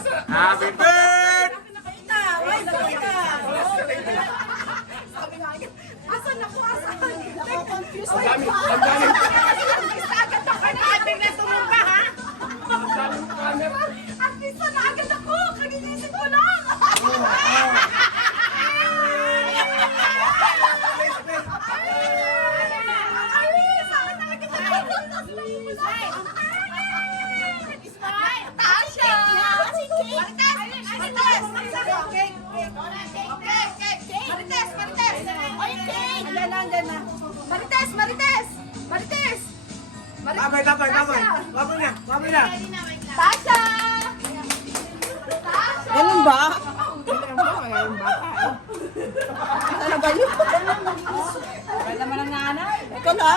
Happy birthday! Asan ako? Asan? Confused Ang dami, ang dami. agad ako. Nakating na tumumba, ha? Artista na agad ako. Kanilisip ko lang. Babay na. Tasha! Ganun ba? Ano ba yun? Wala naman ang nanay. Ikaw na.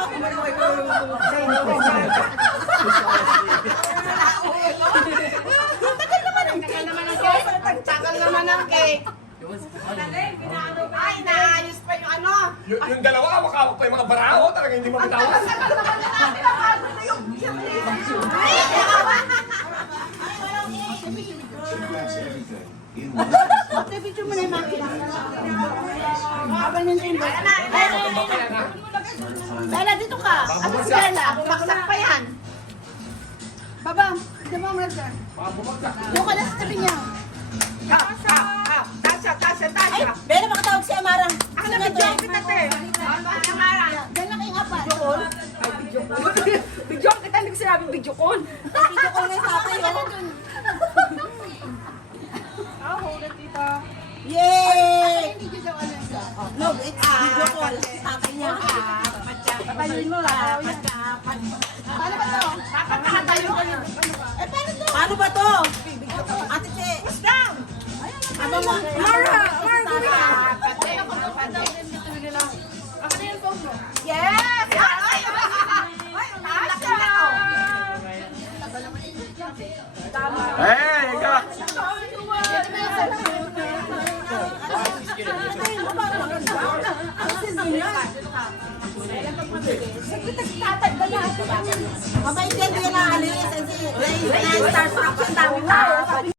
Tagal naman ang cake. Ay, naayos pa yung ano. Yung dalawa, hawak-hawak pa yung mga barao. Talaga hindi mabitawan. Tagal naman na natin ang ano na yung Picture mo na yung makina. Habang yung timber. Bella, dito ka. Ano si Bella? Baksak pa yan. Baba, di ba mo dyan? Doon ka na sa tabi niya. Tasha. Bella, makatawag si Amara. Ako na video kita, te. Amara. Diyan lang kayong apat. Video kita, hindi ko sinabing video call. Video call na yung tatay, oh. Yay! No, it's video call. Tatay niya. Papaluin mo lang. Paano ba to? Papatatayo ka yun. Eh, paano ba to? Ate Che. Ano mo? Mara, yes! Hey, ikaw. Mabait yan din na alis. Na-start action dami na. Sabi